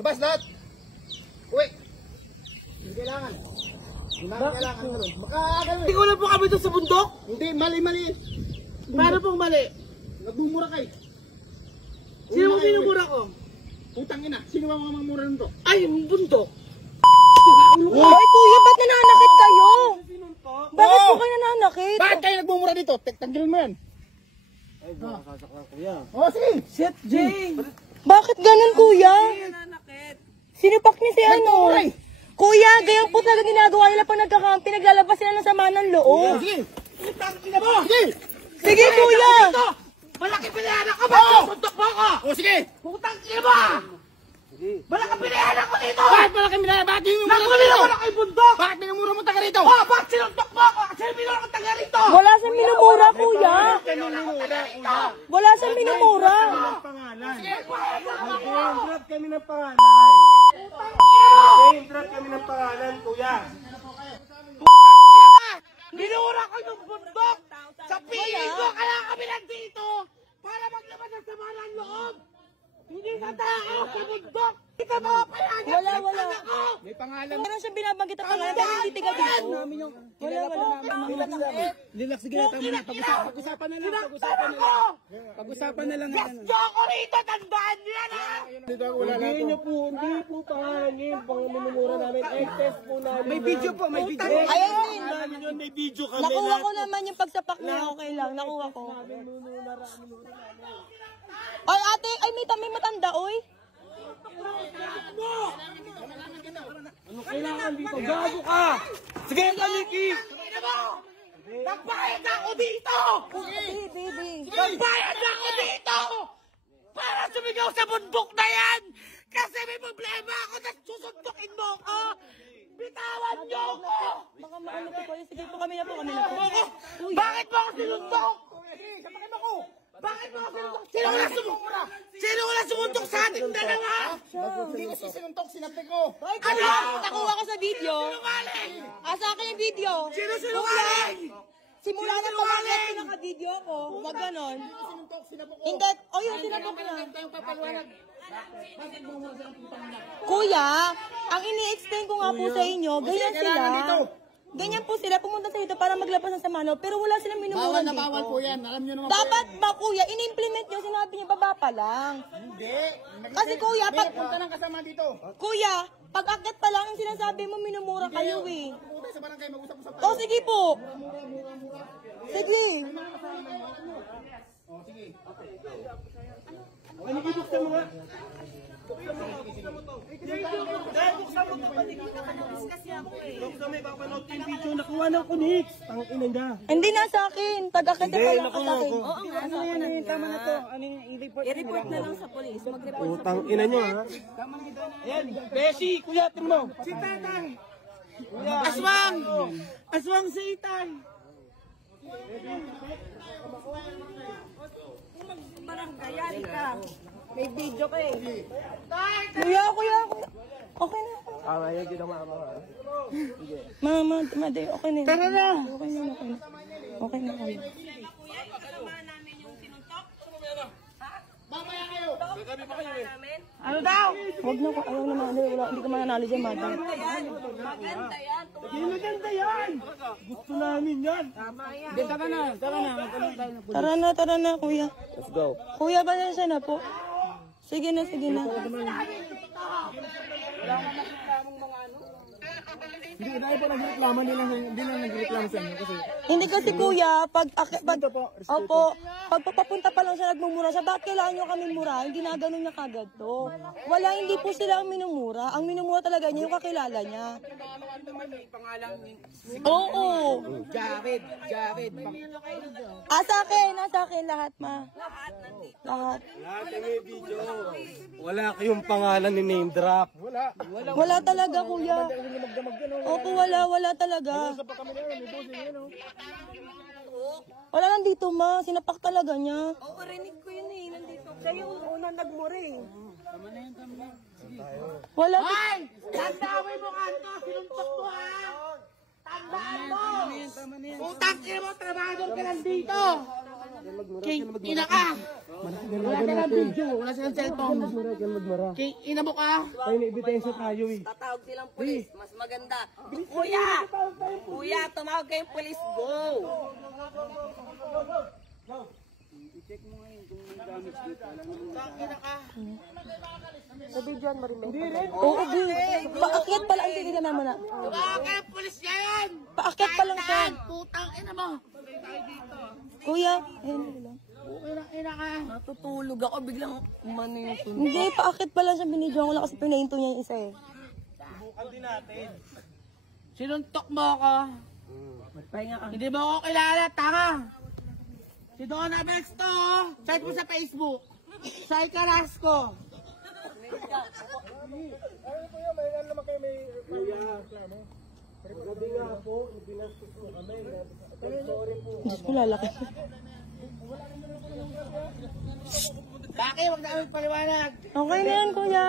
Labas lahat! Uy! Hindi kailangan. Hindi kailangan ganun. Makakagano eh. Hindi ko lang po kami doon sa bundok. Hindi, mali. Paano pong mali? Nagmumura kayo. Sino mo minumura ko? Putang ina, sino ba mga mamura nito? Ay, yung bundok. Ay kuya, ba't nananakit kayo? Bakit po kayo nananakit? Bakit kayo nagmumura dito? Tanggalin mo yan. Ay, baka sasaklan kuya. Oh, sige! Shit, Jay! Bakit ganun kuya? Sinipak niya si ano? Nagmumura eh. Kuya, ganyan po talaga ginagawa nila pag nagkakampi, naglalabas sila ng sama ng loob. Sige! Sige! Sige kuya! Malaki pinayanan ko! Ba't susundok mo ako? Oh, sige! Putang ina mo! Malaki pinayanan ko dito! Bakit malaki minaya? Bakit minumura mo Nagmuli dito? ako na kay bundok! Bakit minumura mo taga rito? Oh, bakit sinundok mo ako? Kasi minura ko taga rito! Wala siyang minumura kuya. Wala siyang minumura. Pangalan. Nag-drop kami ng pangalan. Nag-drop kami ng pangalan, kuya. Minura ko yung bundok! Sa piling ko kaya kami nandito! Para maglabas ng sama ng loob! Hindi na tayo sa bundok! Kita mo payagan! Wala. May pangalan. Meron siyang binabanggit ang pangalan pero hindi tiga dito. Wala. Relax, sige na. Tama na. Pag-usapan na lang. Pag-usapan na lang. Gusto ko rito! Tandaan niya na! Dito ako wala na Hindi to. niyo po, hindi po pangalan niyo. Pang minumura namin. Test po namin. May video po, may video. Ayun. May video kami. Nakuha ko naman yung pagsapak niya. Okay lang. Nakuha ko. Ay ate, ay may matanda oy. Ano kailangan dito? Gago ka! Sige, Kaliki! Nagbayad ako dito! Baby. Nagbayad ako dito! Para sumigaw sa bundok na yan! Kasi may problema ako na susundukin mo ko! Bitawan niyo ko! Baka maano po kayo. Sige po kami na po. Bakit mo ako sinundok? Bakit mo ako sinundok? Sino wala sumundok sa ating dalawa? Hindi ko sisinuntok, sinabi ko. Ano? Nakuha ko sa video. Sinungaling! Asa akin yung video. Sino sinungaling? Simula na pala naka-video ko. Wag ganon. Sinuntok, sinabi ko. Hindi. Oh yun, sinabok na. Tayong papaliwanag. Kuya, ang ini-explain ko nga po sa inyo, ganyan sila. Ganyan po sila, pumunta sa dito para maglabas ng samano, pero wala silang minumura Bawal na dito. bawal po yan. Alam nyo naman po Dapat ba kuya, in-implement nyo, sinabi niyo baba pa lang. Hindi. Kasi kuya, May punta ng kasama dito. Kuya, pag akit pa lang yung sinasabi mo, minumura kayo eh. Punta sa barangay, mag-usap-usap tayo. O sige po. Sige. Oh, sige. Ano bubuksan mo nga? Buksan mo, ipapanood ko yung video. Nakuha ng Kunix. Ang ina niya. Hindi na sa akin. Pag-akit pa lang sa akin. Ano yan? Tama na to. Ano yung i-report? I-report na lang sa polis. Mag-report. Utang ina niyo, ha? Ayan, Beshi, kuyatin mo. Si Tatay! Kuya, Aswang! Aswang si Itay! May video ka eh. Kuya. Okay na. Ayaw, hindi na mama. Mama, madi, okay na. Tara na! Okay na. Ano daw? Huwag na ko, ayaw naman. Hindi ka mananalo dyan, mother. Hindi maganda yan. Gusto namin yan. Tara na, kuya. Let's go. Kuya, pasensya na po. Sige na. Hindi na ito nagreklamo, hindi na nagreklamo sa inyo kasi Hindi kasi kuya, pag opo, pag papapunta pa lang siya nagmumura siya, bakit kailangan nyo kami mura? Hindi na ganun niya kagad to. Wala, hindi po sila ang minumura. Ang minumura talaga niya yung kakilala niya. Oo. Jared. Sa akin lahat ma. Lahat. lahat ng may video. Wala kayong pangalan ni name drop. Wala talaga kuya. Opo, wala talaga. Wala nandito ma, sinapak talaga niya. Oo, rinig ko yun eh. Nandito. Siya yung unang nagmuring. Wala. Ay! Tandaan mo yung mukha nito! Sinuntok mo ha! Tandaan mo! Utang ina mo, trabador ka lang dito! King, ina ka! Wala ka ng video, wala silang cellphone. King, ina mo ka! Ay, may ebidensya tayo eh. Tatawag silang pulis, mas maganda. Kuya! Kuya, tumawag kayong pulis, go! Ina ka! Sa videoan mo rin. Oo, B. Paakyat pala ang titignan mo na. Tumawag kayo, pulis yan! Paakyat pa lang siya. Saan? Putang ina mo! Kuya, ayun lang. Ina ka! Natutulog ako, biglang umano yung tunog. Hindi, paakyat pa lang siya. Binidyoan ko lang kasi pinahinto niya yung isa eh. Sinuntok mo ako. Magpahinga ka. Hindi mo ako kilala, tanga. Si Donna Besto, search mo sa Facebook. Sai Carrasco. Gabi nga po, ibinastos mo kami. Sorry po. Diyos ko lalaki. Bakit? Huwag na kami paliwanag. Okay na yan, kuya.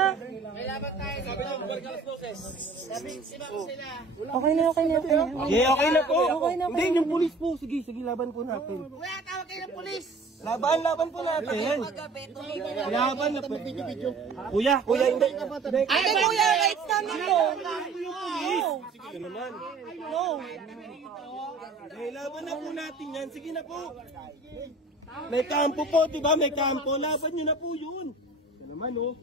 May laban tayo. Sabi ko, sabi sila. Okay na, okay na, okay na. Yeah, okay na po. Okay na, Hindi, yung pulis po. Sige, laban po natin. Kuya, tawag kayo ng polis. Laban po natin. Magabi, tumigil na. Laban na po. Kuya, hindi. Ay, kuya, rights namin to. Sige naman. No. Eh, laban na po natin yan. Sige na po. May kampo po, di ba? May kampo. Laban nyo na po yun. Yan naman, oh.